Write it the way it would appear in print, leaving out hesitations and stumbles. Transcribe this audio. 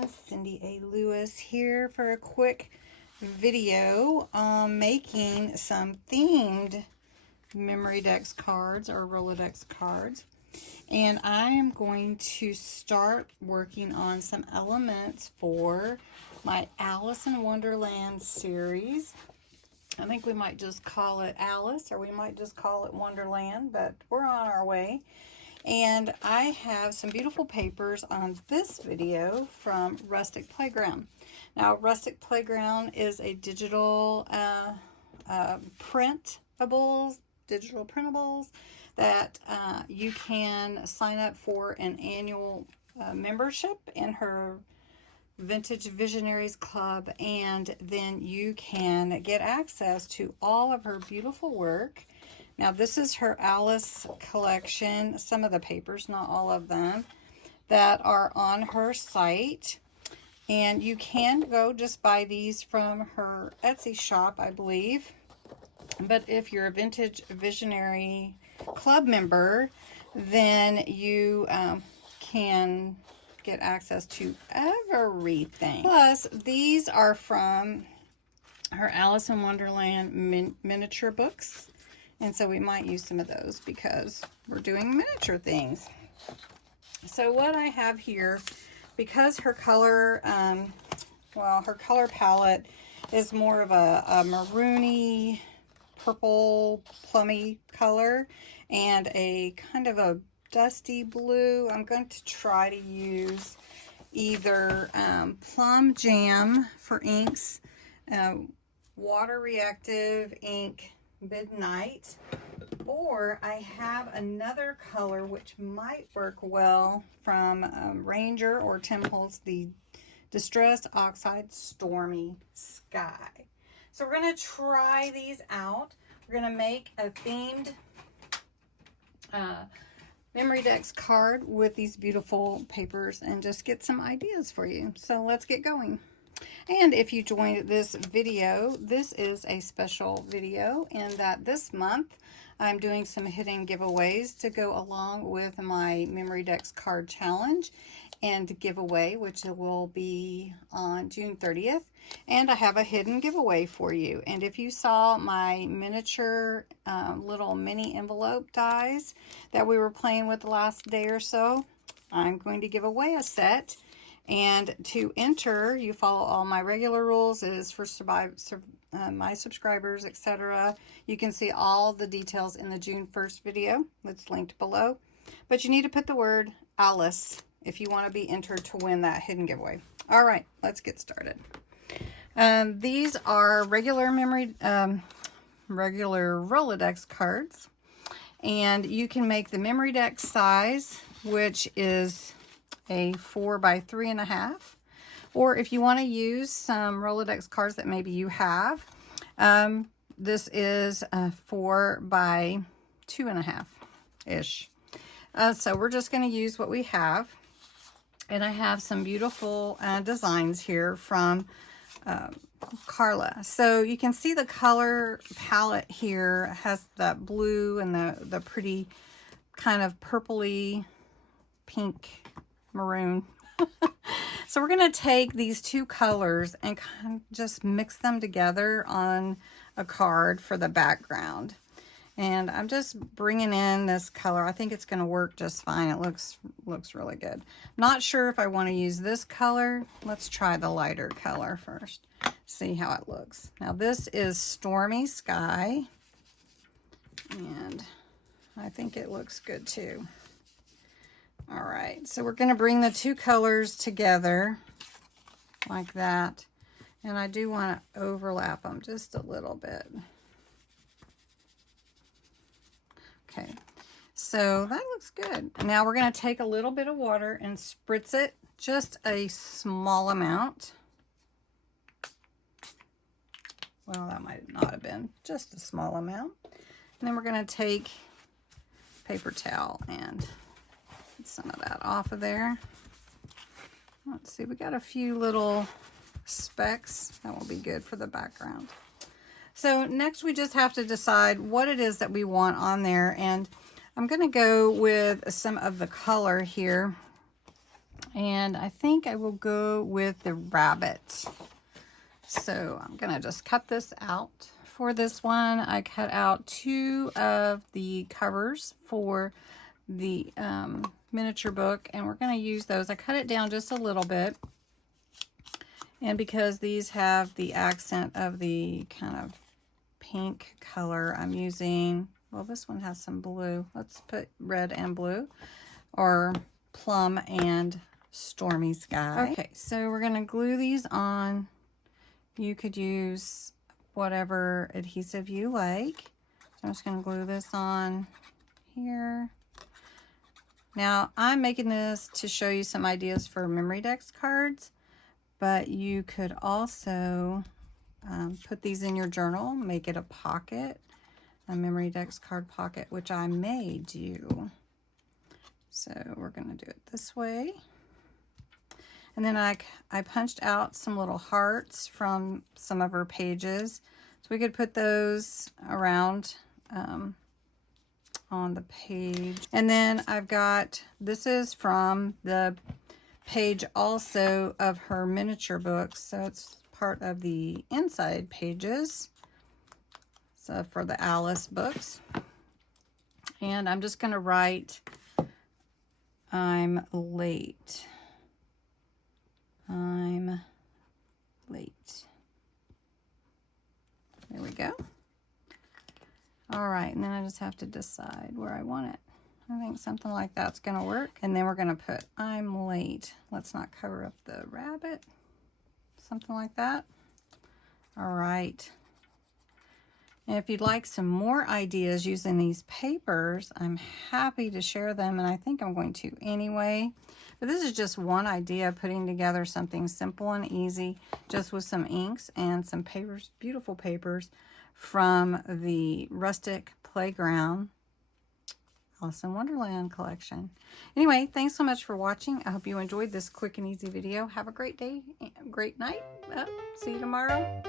everyone, Cindy A. Lewis here for a quick video on making some themed memory dex cards or Rolodex cards. And I am going to start working on some elements for my Alice in Wonderland series. I think we might just call it Alice, or we might just call it Wonderland, but we're on our way. And I have some beautiful papers on this video from Rustic Playground. Now, Rustic Playground is a digital digital printables that you can sign up for an annual membership in her Vintage Visionaries Club, and then you can get access to all of her beautiful work. Now, this is her Alice collection, some of the papers, not all of them, that are on her site. And you can go just buy these from her Etsy shop, I believe. But if you're a Vintage Visionary Club member, then you can get access to everything. Plus, these are from her Alice in Wonderland miniature books. And so we might use some of those because we're doing miniature things. So what I have here, because her color, her color palette is more of a maroony, purple, plummy color and a kind of a dusty blue. I'm going to try to use either Plum Jam for inks, Water Reactive ink Midnight, or I have another color which might work well from Ranger or Tim Holtz, the Distressed Oxide Stormy Sky. So we're going to try these out. We're going to make a themed memory dex card with these beautiful papers and just get some ideas for you. So let's get going. And if you joined this video, this is a special video in that this month I'm doing some hidden giveaways to go along with my Memory Dex card challenge and giveaway, which will be on June 30th. And I have a hidden giveaway for you. And if you saw my miniature little mini envelope dies that we were playing with the last day or so, I'm going to give away a set. And to enter, you follow all my regular rules. It is for my subscribers, etc. You can see all the details in the June 1st video. It's linked below. But you need to put the word Alice if you want to be entered to win that hidden giveaway. All right, let's get started. These are regular Rolodex cards. And you can make the memory dex size, which is a 4 by 3.5, or if you want to use some Rolodex cards that maybe you have, this is a 4 by 2.5 ish. So we're just going to use what we have, and I have some beautiful designs here from Carla. So you can see the color palette here has that blue and the pretty kind of purpley pink maroon. So we're going to take these two colors and kind of just mix them together on a card for the background. And I'm just bringing in this color. I think it's going to work just fine. It looks really good. Not sure if I want to use this color. Let's try the lighter color first. See how it looks. Now this is Stormy Sky, and I think it looks good too. All right, so we're going to bring the two colors together like that. And I do want to overlap them just a little bit. Okay, so that looks good. Now we're going to take a little bit of water and spritz it, just a small amount. Well, that might not have been, just a small amount. And then we're going to take paper towel and some of that off of there. Let's see, we got a few little specks that will be good for the background. So next we just have to decide what it is that we want on there, and I'm going to go with some of the color here And I think I will go with the rabbit. So I'm going to just cut this out. For this one, I cut out 2 of the covers for the miniature book, and we're going to use those. I cut it down just a little bit. And because these have the accent of the kind of pink color, I'm using, well, this one has some blue. Let's put red and blue, or plum and stormy sky. Okay, so we're going to glue these on. You could use whatever adhesive you like. So I'm just going to glue this on here. Now, I'm making this to show you some ideas for memory dex cards, but you could also put these in your journal, make it a pocket, a memory dex card pocket, which I may do. So we're going to do it this way. And then I punched out some little hearts from some of her pages. So we could put those around on the page. And then I've got, this is from the page also of her miniature books. So it's part of the inside pages. So for the Alice books. And I'm just going to write, I'm late. I'm late. There we go. All right, and then I just have to decide where I want it. I think something like that's going to work. And then we're going to put, I'm late. Let's not cover up the rabbit. Something like that. All right. And if you'd like some more ideas using these papers, I'm happy to share them, and I think I'm going to anyway. But this is just one idea, putting together something simple and easy, just with some inks and some papers, beautiful papers from the Rustic Playground Alice in Wonderland collection. Anyway, thanks so much for watching. I hope you enjoyed this quick and easy video. Have a great day, great night. See you tomorrow.